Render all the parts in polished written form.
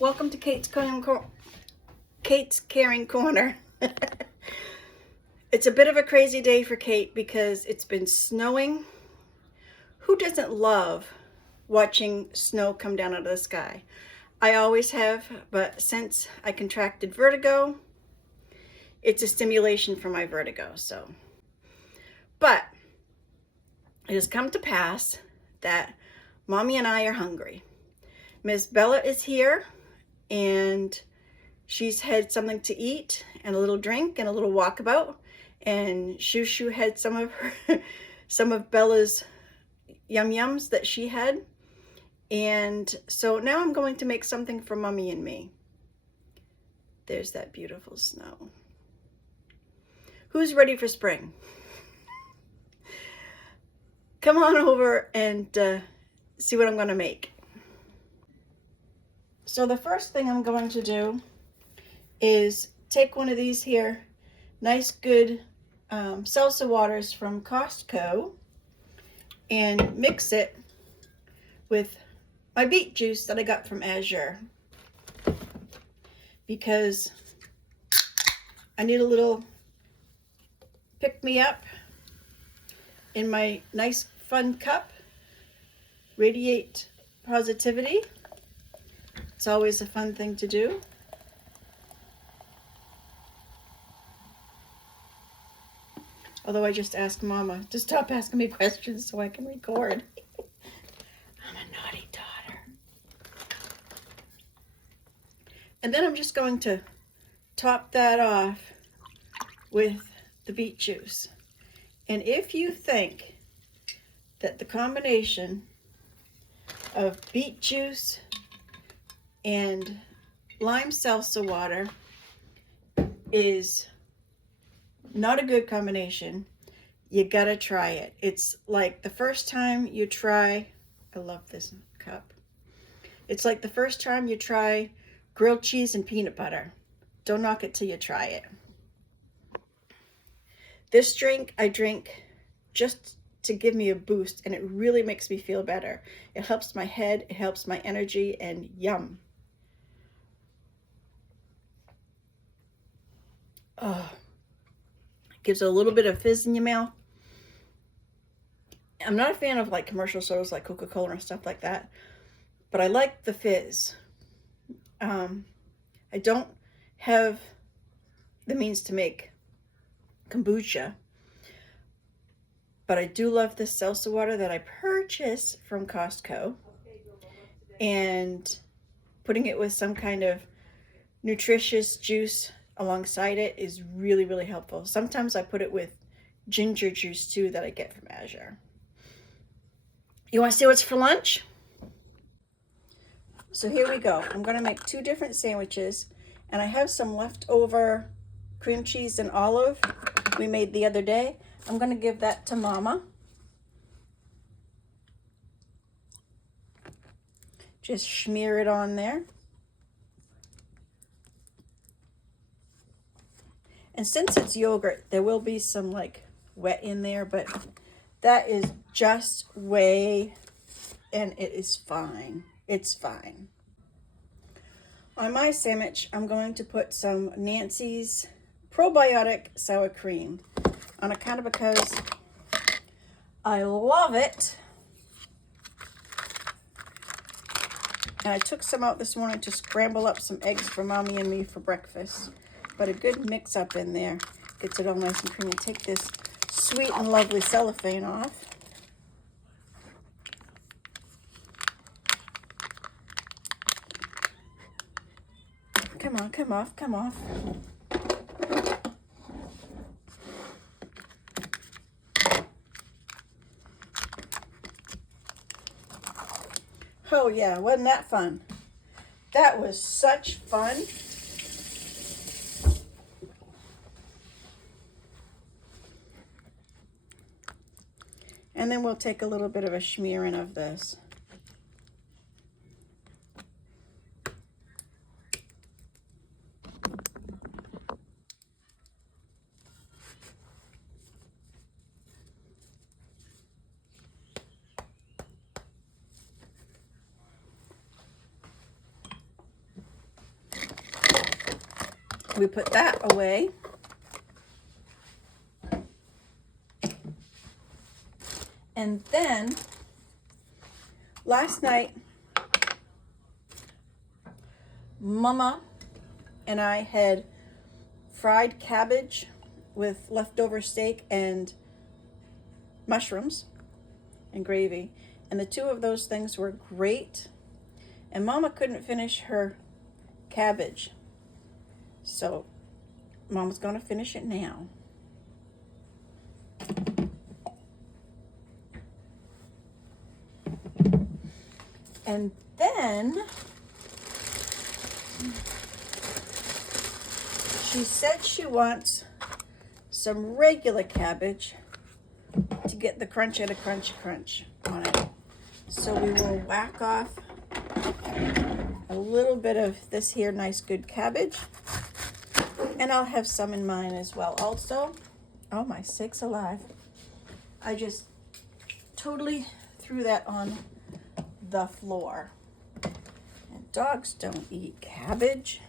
Welcome to Kate's Caring Corner. It's a bit of a crazy day for Kate because it's been snowing. Who doesn't love watching snow come down out of the sky? I always have, but since I contracted vertigo, it's a stimulation for my vertigo. But it has come to pass that Mommy and I are hungry. Miss Bella is here and she's had something to eat and a little drink and a little walkabout, and Shoo Shoo had some of Bella's yum yums that she had. And so now I'm going to make something for Mommy and me. There's that beautiful snow. Who's ready for spring? Come on over and see what I'm going to make. So the first thing I'm going to do is take one of these here nice good salsa waters from Costco and mix it with my beet juice that I got from Azure, because I need a little pick-me-up in my nice fun cup. Radiate positivity. It's always a fun thing to do. Although I just asked Mama to stop asking me questions so I can record. I'm a naughty daughter. And then I'm just going to top that off with the beet juice. And if you think that the combination of beet juice and lime salsa water is not a good combination, you gotta try it. It's like the first time you try, I love this cup. It's like the first time you try grilled cheese and peanut butter. Don't knock it till you try it. This drink I drink just to give me a boost, and it really makes me feel better. It helps my head, it helps my energy, and yum. Oh, it gives a little bit of fizz in your mouth. I'm not a fan of like commercial sodas like Coca-Cola and stuff like that, but I like the fizz. I don't have the means to make kombucha, but I do love this salsa water that I purchased from Costco, and putting it with some kind of nutritious juice alongside it is really, really helpful. Sometimes I put it with ginger juice too that I get from Azure. You want to see what's for lunch? So here we go. I'm going to make 2 different sandwiches, and I have some leftover cream cheese and olive we made the other day. I'm going to give that to Mama. Just smear it on there. And since it's yogurt, there will be some like wet in there, but that is just whey, and it is fine. It's fine. On my sandwich, I'm going to put some Nancy's probiotic sour cream on account of because I love it. And I took some out this morning to scramble up some eggs for Mommy and me for breakfast. But a good mix up in there gets it all nice and creamy. Take this sweet and lovely cellophane off. Come on, come off, come off. Oh yeah, wasn't that fun? That was such fun. And then we'll take a little bit of a smearing of this. we put that away. And then last night, Mama and I had fried cabbage with leftover steak and mushrooms and gravy. And the two of those things were great. And Mama couldn't finish her cabbage. So Mama's going to finish it now. And then she said she wants some regular cabbage to get the crunch and a crunch on it. So we will whack off a little bit of this here nice good cabbage. And I'll have some in mine as well also. Oh my sakes alive. I just totally threw that on the floor. And dogs don't eat cabbage.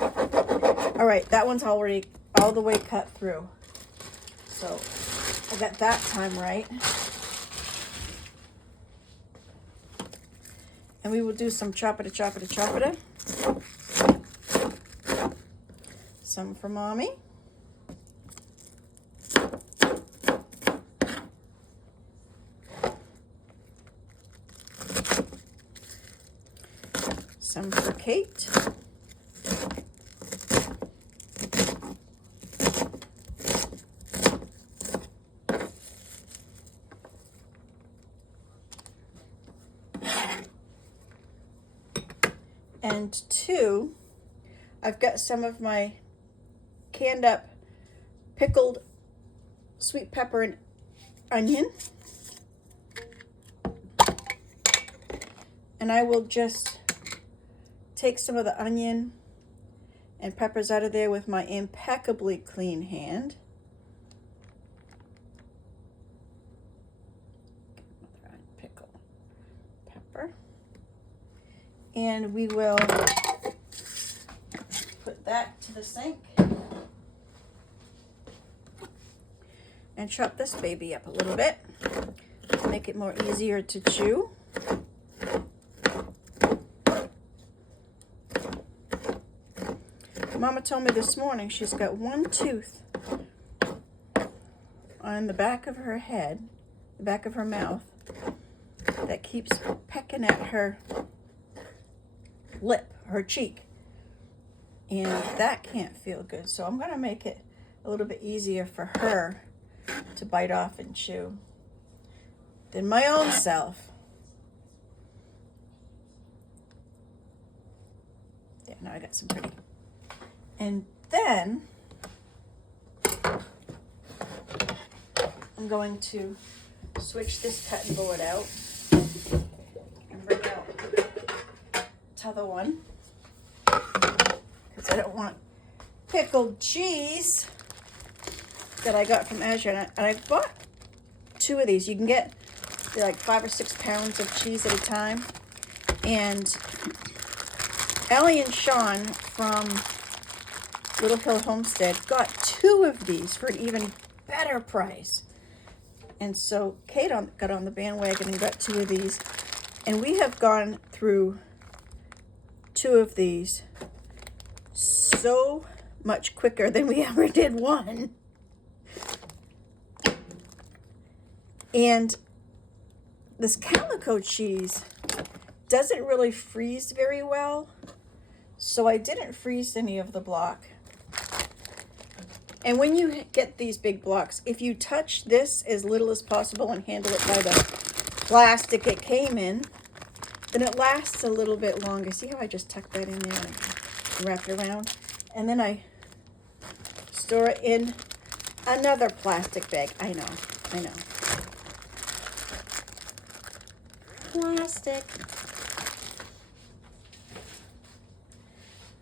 All right, that one's already all the way cut through. So I got that time right. And we will do some chop-it-a. Some for Mommy. Some for Kate. And two, I've got some of my canned up pickled sweet pepper and onion. And I will just take some of the onion and peppers out of there with my impeccably clean hand. Pickle pepper. And we will put that to the sink and chop this baby up a little bit to make it more easier to chew. Mama told me this morning she's got one tooth on the back of her head, the back of her mouth, that keeps pecking at her lip, her cheek. And that can't feel good. So I'm going to make it a little bit easier for her to bite off and chew than my own self. Yeah, now I got some pretty. And then I'm going to switch this cutting board out and bring out the other one, because I don't want pickled cheese that I got from Azure. And I bought two of these. You can get, they're like 5 or 6 pounds of cheese at a time. And Allie and Sean from Little Hill Homestead got 2 of these for an even better price. And so Kate got on the bandwagon and got 2 of these. And we have gone through 2 of these so much quicker than we ever did one. And this calico cheese doesn't really freeze very well, so I didn't freeze any of the block. And when you get these big blocks, if you touch this as little as possible and handle it by the plastic it came in, then it lasts a little bit longer. See how I just tucked that in there and wrap it around? And then I store it in another plastic bag. I know. Plastic.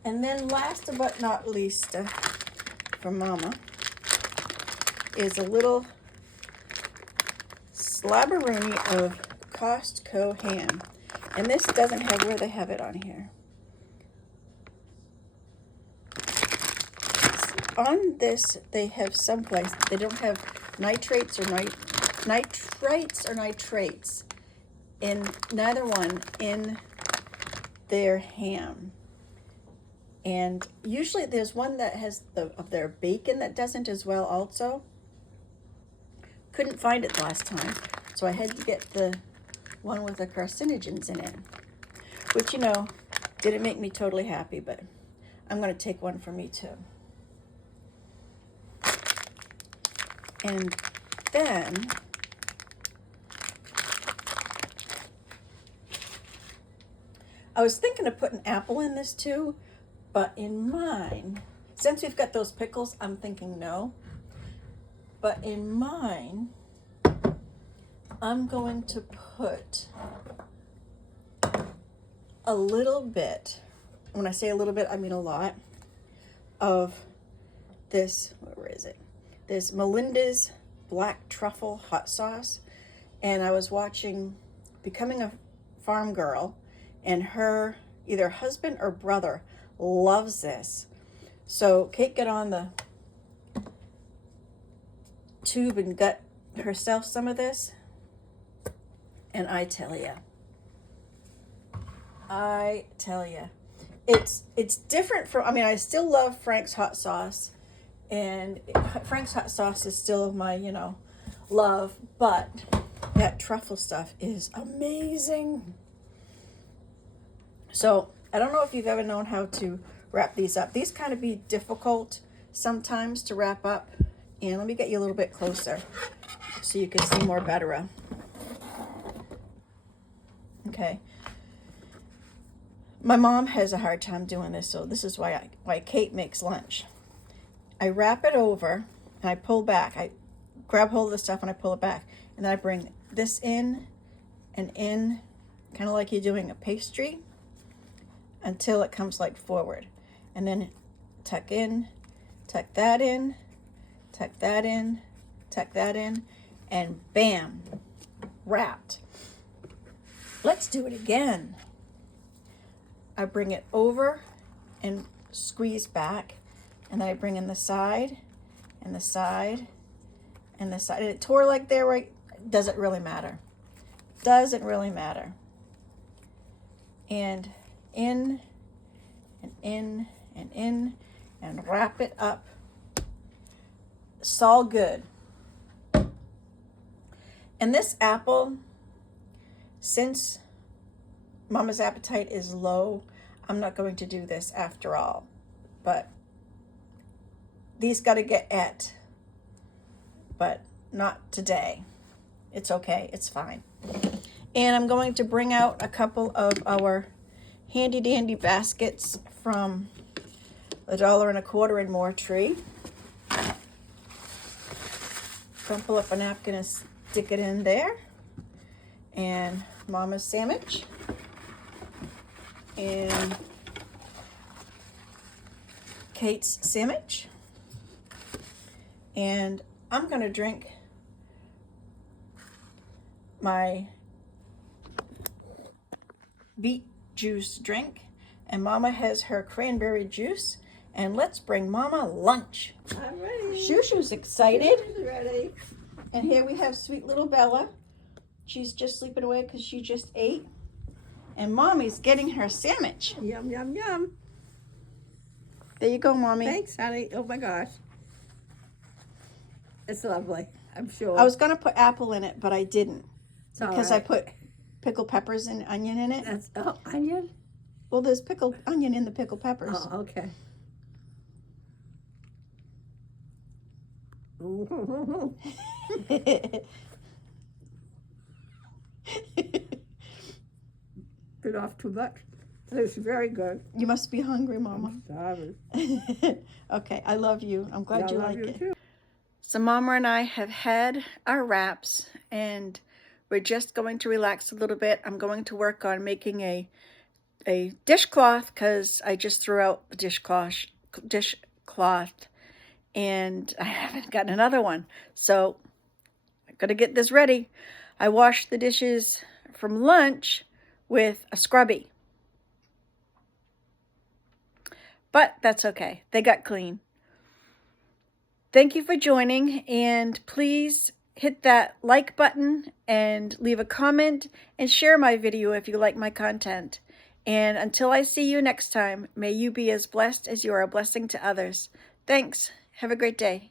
And then last but not least, from Mama, is a little slabberoonie of Costco ham. And this doesn't have where they have it on here. on this, they have someplace, they don't have nitrates or nitrates in neither one in their ham. And usually there's one that has of their bacon that doesn't as well also. Couldn't find it last time, so I had to get the one with the carcinogens in it, which, you know, didn't make me totally happy, but I'm going to take one for me too. And then I was thinking of putting apple in this too, but in mine, since we've got those pickles, I'm thinking no. But in mine, I'm going to put a little bit, when I say a little bit, I mean a lot, of this, where is it? This Melinda's Black Truffle Hot Sauce. And I was watching Becoming a Farm Girl, and her either husband or brother loves this. So Kate got on the tube and got herself some of this. And I tell you, it's different from, I mean, I still love Frank's hot sauce, and Frank's hot sauce is still my, you know, love, but that truffle stuff is amazing. So I don't know if you've ever known how to wrap these up. These kind of be difficult sometimes to wrap up. And let me get you a little bit closer so you can see more better. Okay. My mom has a hard time doing this, so this is why Kate makes lunch. I wrap it over and I pull back. I grab hold of the stuff and I pull it back. And then I bring this in and in, kind of like you're doing a pastry, until it comes like forward. And then tuck in, tuck that in, tuck that in, tuck that in, and bam, wrapped. Let's do it again. I bring it over and squeeze back, and then I bring in the side and the side and the side. And it tore like there, right? Doesn't really matter. Doesn't really matter. And in and in and in, and wrap it up. It's all good. And this apple, since Mama's appetite is low, I'm not going to do this after all. But these got to get et, but not today. It's okay. It's fine. And I'm going to bring out a couple of our handy dandy baskets from the $1.25 and More tree. Crumple up a napkin and stick it in there. And Mama's sandwich. And Kate's sandwich. And I'm going to drink my beet juice drink. And Mama has her cranberry juice. And let's bring Mama lunch. I'm ready. Shushu's excited. Shushu's ready. And here we have sweet little Bella. She's just sleeping away because she just ate. And Mommy's getting her sandwich. Yum, yum, yum. There you go, Mommy. Thanks, honey. Oh my gosh. It's lovely, I'm sure. I was going to put apple in it, but I didn't. It's all Because right. I put pickled peppers and onion in it. That's, oh, onion? Well, there's pickled onion in the pickled peppers. Oh, okay. Ooh. Bit off too much. It's very good. You must be hungry, Mama. I'm sorry. Okay, I love you. I'm glad you I love like you it. too. So Mama and I have had our wraps, and we're just going to relax a little bit. I'm going to work on making a dishcloth because I just threw out the dishcloth, and I haven't gotten another one. So I'm going to get this ready. I washed the dishes from lunch with a scrubby. But that's okay. They got clean. Thank you for joining, and please hit that like button and leave a comment and share my video if you like my content. And until I see you next time, may you be as blessed as you are a blessing to others. Thanks. Have a great day.